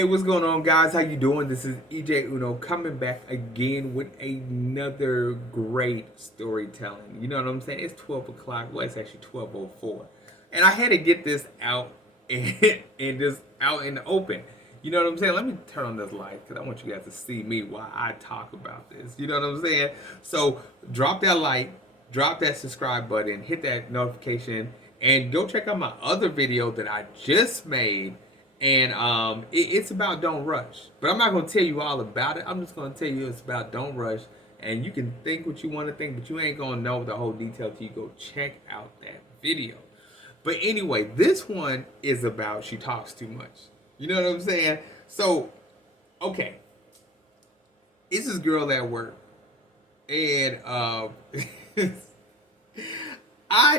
Hey, what's going on, guys? How you doing? This is EJ Uno coming back again with another great storytelling. You know what I'm saying? It's 12 o'clock. Well, it's actually 12:04, and I had to get this out and just out in the open. You know what I'm saying? Let me turn on this light because I want you guys to see me while I talk about this. You know what I'm saying? So drop that like, drop that subscribe button, hit that notification, and go check out my other video that I just made. And it's about don't rush. But I'm not going to tell you all about it. I'm just going to tell you it's about don't rush. And you can think what you want to think, but you ain't going to know the whole detail till you go check out that video. But anyway, this one is about she talks too much. You know what I'm saying? So, okay. It's this girl at work. And I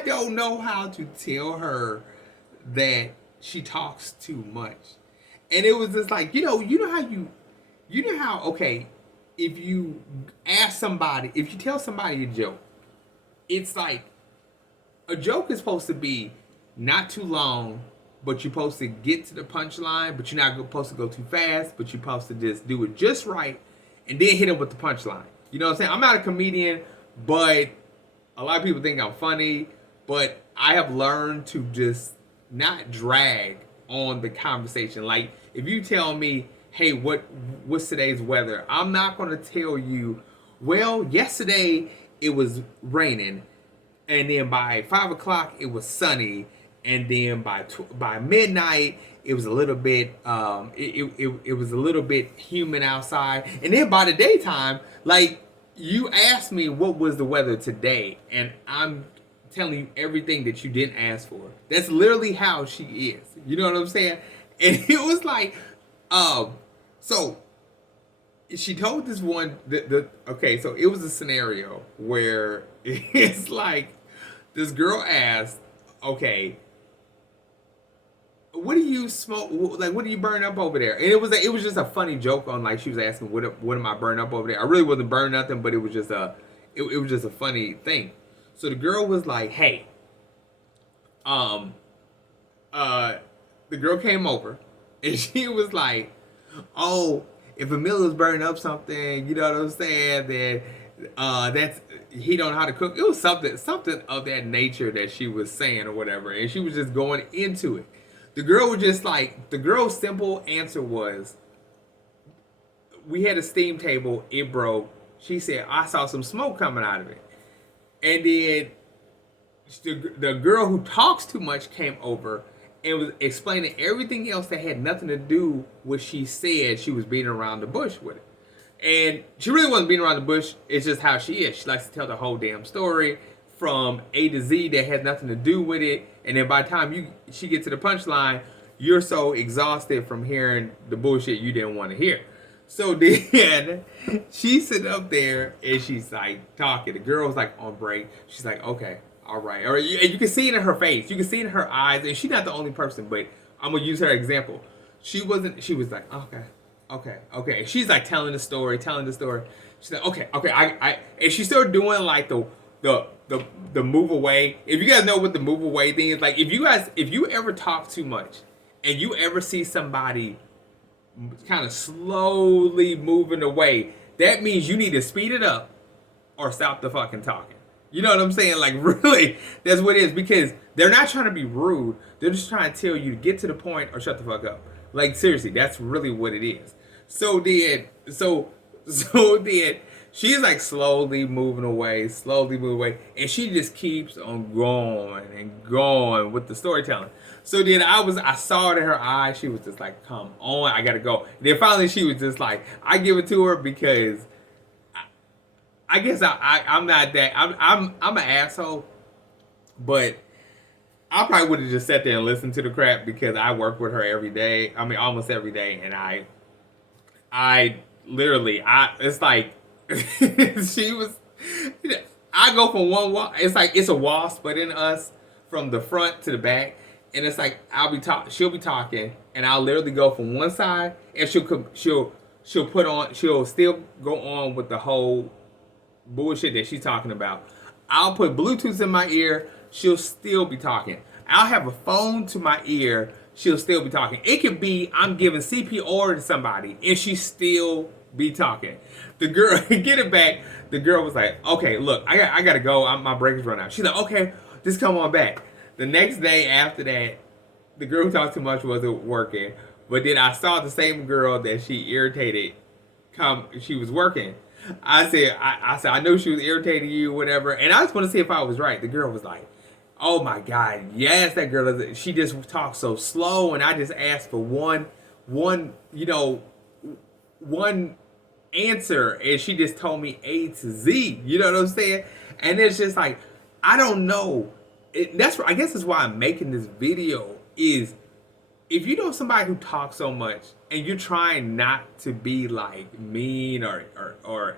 don't know how to tell her that she talks too much. And it was just like, okay, if you ask somebody, if you tell somebody a joke, it's like a joke is supposed to be not too long, but you're supposed to get to the punchline, but you're not supposed to go too fast, but you're supposed to just do it just right and then hit them with the punchline. You know what I'm saying? I'm not a comedian, but a lot of people think I'm funny, but I have learned to just not drag on the conversation. Like if you tell me, hey, what's today's weather? I'm not going to tell you, well, yesterday it was raining, and then by 5 o'clock it was sunny, and then by midnight it was a little bit it was a little bit humid outside, and then by the daytime, like you asked me what was the weather today, and I'm telling you everything that you didn't ask for. That's literally how she is. You know what I'm saying? And it was like, so she told this one, okay, so it was a scenario where it's like this girl asked, okay, what do you smoke? Like, what do you burn up over there? And it was just a funny joke on, like, she was asking, what am I burning up over there? I really wasn't burning nothing, but it was just it was just a funny thing. So the girl was like, hey, the girl came over and she was like, oh, if Emilio's burning up something, you know what I'm saying, then that's, he don't know how to cook. It was something of that nature that she was saying or whatever. And she was just going into it. The girl was just like, the girl's simple answer was, we had a steam table, it broke. She said, I saw some smoke coming out of it. And then the girl who talks too much came over and was explaining everything else that had nothing to do with what she said. She was beating around the bush with it. And she really wasn't beating around the bush. It's just how she is. She likes to tell the whole damn story from A to Z that has nothing to do with it. And then by the time she gets to the punchline, you're so exhausted from hearing the bullshit you didn't want to hear. So then she's sitting up there and she's like talking. The girl's like on break. She's like, okay, all right. Or you can see it in her face. You can see it in her eyes. And she's not the only person, but I'm going to use her example. She was like, okay. She's like telling the story. She's like, okay. And she's still doing like the move away. If you guys know what the move away thing is, like if you ever talk too much and you ever see somebody kind of slowly moving away, that means you need to speed it up or stop the fucking talking. You know what I'm saying? Like, really, that's what it is, because they're not trying to be rude. They're just trying to tell you to get to the point or shut the fuck up. Like, seriously, that's really what it is. So then she's like slowly moving away, and she just keeps on going and going with the storytelling. So then I saw it in her eyes. She was just like, come on, I gotta go. And then finally she was just like, I give it to her because I guess I'm not that, I'm an asshole, but I probably would have just sat there and listened to the crap because I work with her every day. I mean, almost every day. And I literally, it's like, she was, I go from one wall, it's like, it's a wall splitting us from the front to the back. And it's like, she'll be talking and I'll literally go from one side and she'll still go on with the whole bullshit that she's talking about. I'll put Bluetooth in my ear, she'll still be talking. I'll have a phone to my ear, she'll still be talking. It could be I'm giving CPR to somebody and she still be talking. The girl, get it back. The girl was like, okay, look, I gotta go. My break is running out. She's like, okay, just come on back. The next day after that, the girl who talked too much wasn't working. But then I saw the same girl that she irritated she was working. I said, I know she was irritating you, whatever. And I just want to see if I was right. The girl was like, oh my God, yes, that girl is, she just talks so slow. And I just asked for one answer. And she just told me A to Z. You know what I'm saying? And it's just like, I don't know. I guess that's why I'm making this video is if you know somebody who talks so much and you're trying not to be like mean or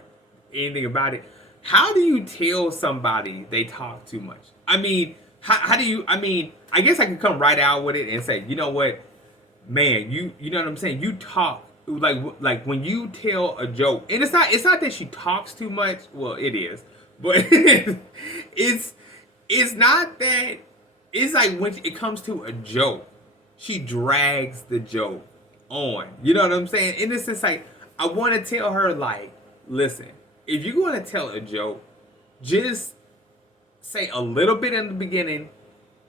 anything about it, how do you tell somebody they talk too much? I mean, how do you, I mean, I guess I can come right out with it and say, you know what, man, you know what I'm saying? You talk like when you tell a joke, and it's not that she talks too much. Well, it is, but it's not that. It's like when it comes to a joke, she drags the joke on. You know what I'm saying? And it's just like, I want to tell her, like, listen, if you're going to tell a joke, just say a little bit in the beginning,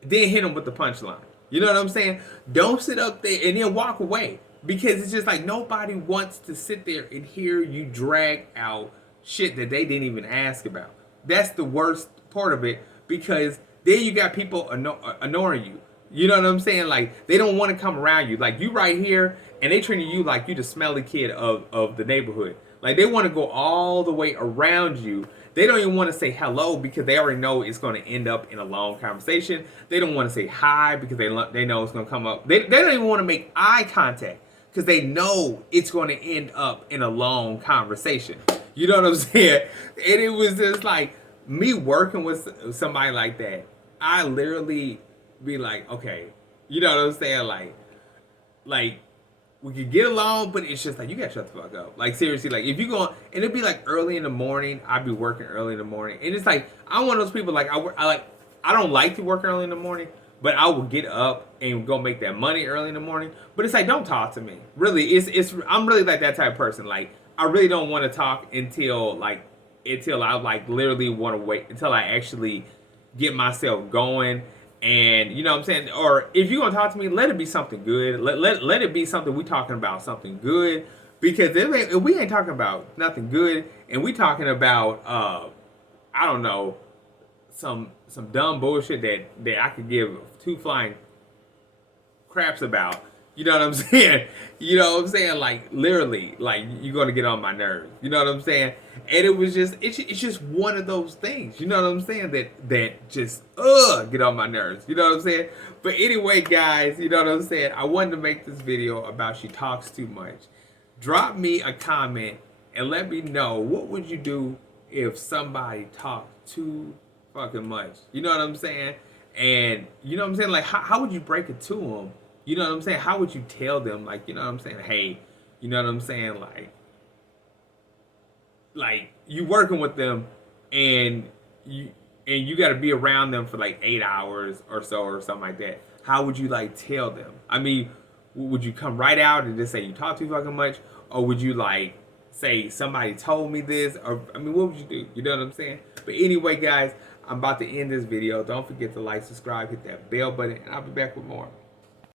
then hit them with the punchline. You know what I'm saying? Don't sit up there and then walk away. Because it's just like nobody wants to sit there and hear you drag out shit that they didn't even ask about. That's the worst part of it, because then you got people annoying you. You know what I'm saying? Like, they don't want to come around you. Like, you right here, and they treating you like you the smelly kid of the neighborhood. Like, they want to go all the way around you. They don't even want to say hello because they already know it's going to end up in a long conversation. They don't want to say hi because they know it's going to come up. They don't even want to make eye contact because they know it's going to end up in a long conversation. You know what I'm saying? And it was just like, me working with somebody like that, I literally be like, okay, you know what I'm saying? Like we could get along, but it's just like, you gotta shut the fuck up. Like, seriously, like, if you go, and it'd be like early in the morning, I'd be working early in the morning, and it's like, I'm one of those people, like, I don't like to work early in the morning, but I will get up and go make that money early in the morning. But it's like, don't talk to me. Really, I'm really like that type of person. Like, I really don't want to talk until I like literally want to wait until I actually get myself going. And you know what I'm saying? Or if you're gonna talk to me, let it be something good. Let it be something we talking about, something good. Because if we ain't talking about nothing good, and we talking about I don't know, some dumb bullshit that I could give two flying craps about. You know what I'm saying? You know what I'm saying? Like, literally, like, you're gonna get on my nerves. You know what I'm saying? And it was just, it's just one of those things. You know what I'm saying? That just get on my nerves. You know what I'm saying? But anyway, guys, you know what I'm saying? I wanted to make this video about she talks too much. Drop me a comment and let me know, what would you do if somebody talked too fucking much? You know what I'm saying? And you know what I'm saying? Like, how would you break it to them? You know what I'm saying? How would you tell them, like, you know what I'm saying? Hey, you know what I'm saying? Like you working with them, and you got to be around them for like 8 hours or so or something like that. How would you like tell them? I mean, would you come right out and just say you talk too fucking much, or would you like say somebody told me this, or I mean, what would you do? You know what I'm saying? But anyway, guys, I'm about to end this video. Don't forget to like, subscribe, hit that bell button, and I'll be back with more.